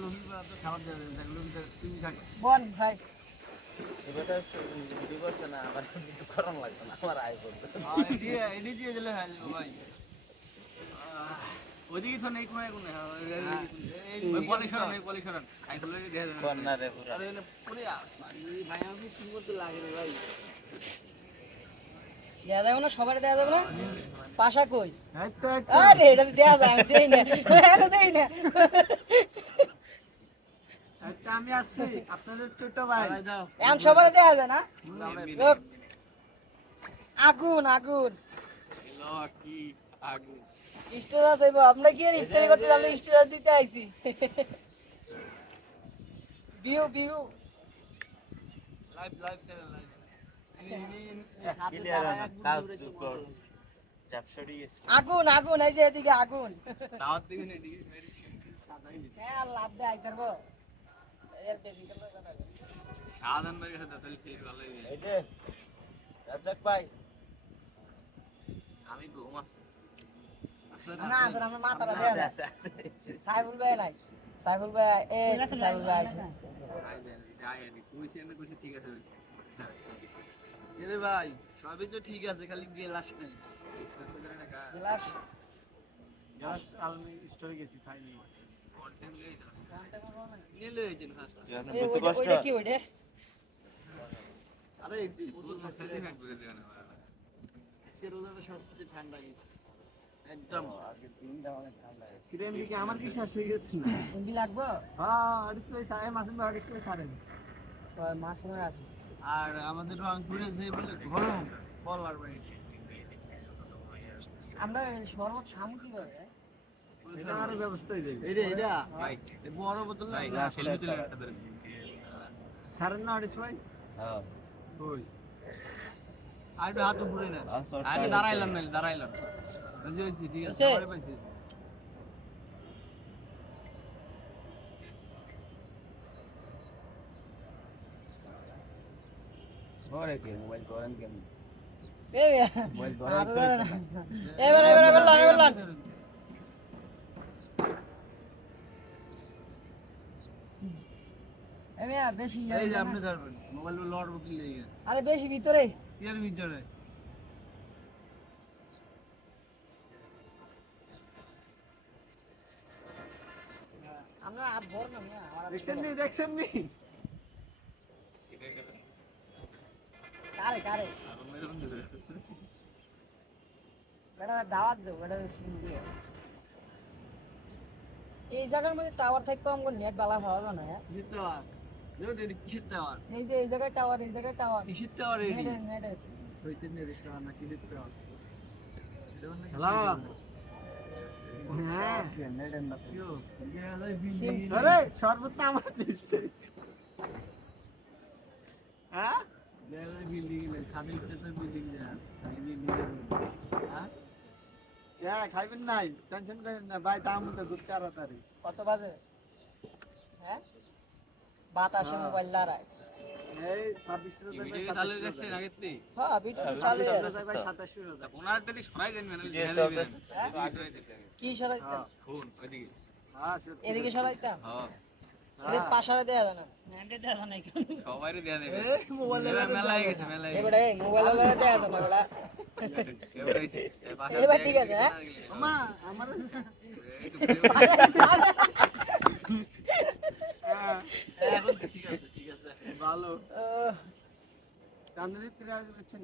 লুঙ্গি পরা তো খাবার দেওয়া যায় না, লুঙ্গিটা তুমি থাকো। বল ভাই এবারটা ডিভোর্স না আমার কিছু করণ লাগবে না আমার আয় করবে এডি দিয়ে দিলে হয়ে যাবে ভাই। ওদিকে তো নেই কোনায় কোনায়, ওই পলিশরণ, ওই পলিশরণ খাই ফেলে দিয়ে দেবে কর্নারে পুরো আরে এনে পুরে ভাই আমি কি করতে লাগে রে ভাই। দেয়া যাবে না, সবার দেয়া যাবে না। পাশা কই? এই তো আরে এটা দেয়া যায়, আমি দেই না, এটা দেই না। একটা আমি আসছি আপনাদের ছোট ভাই, এম সবার দেয়া যায় না। লোক আগুন আগুন কি আগুন স্টোরা যাইবো, আমরা কি আর ইফতারি করতে আমরা স্টোরা দিতে আইছি। বিউ বিউ live live channel live clear না কাজ কর চাপছড়ি গেছে আগুন আগুন, এই যে এদিকে আগুন। দাওয়াত দিবেন এদিকে হ্যাঁ লাভ দে আই করবো। এর বেবি করবো কথা। সাধারণ ভাই কাছে তাহলে ঠিক ভালোই। এই যে রাজাক ভাই আমি ঘুমা না স্যার আমরা মাথাটা দেয়া যায়। সাইফুল ভাই নাই, সাইফুল ভাই এই সাইফুল ভাই আছে। ঠিক আছে এরে ভাই, সবই তো ঠিক আছে, খালি গেলাস নাই। গ্লাস জাস্ট আমি স্টোরে গেছি ফাইনি কন্টেন্ট লই দাও, নিলে এই দিন ফাস্ট। এই ওইটা কি ওইটা? আরে বোতল খালি ফ্যাক্টরি দেন না আজকে রোজাটা সস্তে ঠান্ডা গেছে একদম। আগে দিন দাও অনেক ঠান্ডা ক্রিম কি আমার কি শেষ হয়ে গেছে না? এমবি লাগবো? হ্যাঁ ডিসপ্লে সারে মাসুম ভাই ডিসপ্লে সারে। ওই মাছ মনে আছে। আর আমাদের রংপুরে যে বলে গরম বলার ভাই, আমরা শরবত খামু কি করে? এটা আর ব্যবস্থা হয়ে যাবে। এটা ভাই এই বড় বোতল না, এটা সেল বোতল একটা ধরে সারেন না ডিসপ্লে। হ্যাঁ ওই আর হাত উপরে না, আর আরে দাঁড়াইলাম না, দাঁড়াইলাম বুঝি হইছে, ঠিক আছে পরে পাইছি। ঘরে কি মোবাইল করেন কেন এই মোবাইল আর ধরে এবার লান এমে বেশি এই যে আপনি ধরবেন মোবাইল লড় বুকি লেগে গেছে আরে বেশি ভিতরে এর ভিতরে। আমরা আর ভর না দেখছেন নি কারে কারে বেটা দাওয়াত দাও, বেটা শুন দিয়ে। এই জায়গার মধ্যে টাওয়ার থাকবে, আমাকে নেট বালা পাওয়া যায় না। টাওয়ার এটা কিসের টাওয়ার? এই যে এই জায়গায় টাওয়ার, এই জায়গায় টাওয়ার, কিসের টাওয়ার? এডি নেটের নেটের হইছে নে রে টাওয়ার না কিসের টাওয়ার? হ্যালো হ্যাঁ নেটের না কিও সিম আরে সর্বত আমার দিচ্ছে হ্যাঁ বিল্ডিং এ খালি তো বিল্ডিং যা হ্যাঁ খাইবেন নাই, টেনশন করেন না ভাই, দাম তো খুব তাড়াতাড়ি। কত বাজে? হ্যাঁ বাতাসে মোবাইল লড়াই। এই 26 রোজা ভাই চালু রাখছেন আগের থেকে? হ্যাঁ ভিডিও তো চালু আছে। ভাই 27 রোজা ওনারটা দিক সরাই দেন মানে যে সব আছে কি সরাইতাম? খুন ওইদিকে। হ্যাঁ সত্যি এদিকে সরাইতাম, হ্যাঁ এদিকে পাশারে দেয়া যায় না। নেটে দেয়া যায় না কেন? সবাইরে দেয়া দেবে। এই মোবাইল মেলা হয়ে গেছে মেলা হয়ে এবারে মোবাইল লড়াই দেয়া যায় না বড়া। গেছে। এবার হইছে। এবার ঠিক আছে হ্যাঁ। মা আমার এখন ঠিক আছে ভালো। আপনি 30 বেচছেন